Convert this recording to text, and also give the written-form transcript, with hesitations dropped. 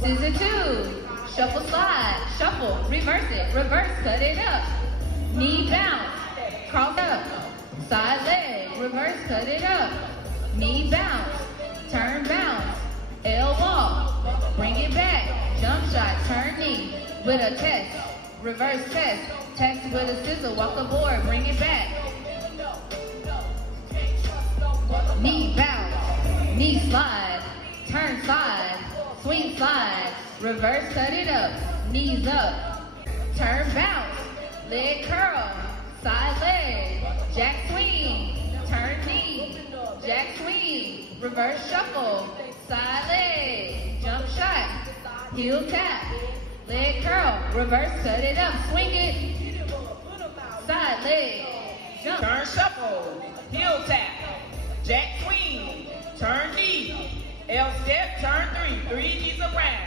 Scissor two, shuffle slide, shuffle, reverse it, reverse, cut it up. Knee bounce, cross up, side leg, reverse, cut it up. Knee bounce, turn bounce, L walk, bring it back, jump shot, turn knee, with a test, reverse test, test with a scissor, walk aboard, bring it back. Knee bounce, knee slide, turn side, swing slide, reverse cut it up, knees up, turn bounce, leg curl, side leg, jack swing, turn knee, jack swing, reverse shuffle, side leg, jump shot, heel tap, leg curl, reverse cut it up, swing it, side leg, jump, Turn shuffle, heel tap, jack swing, turn knee, L step, turn three knees around.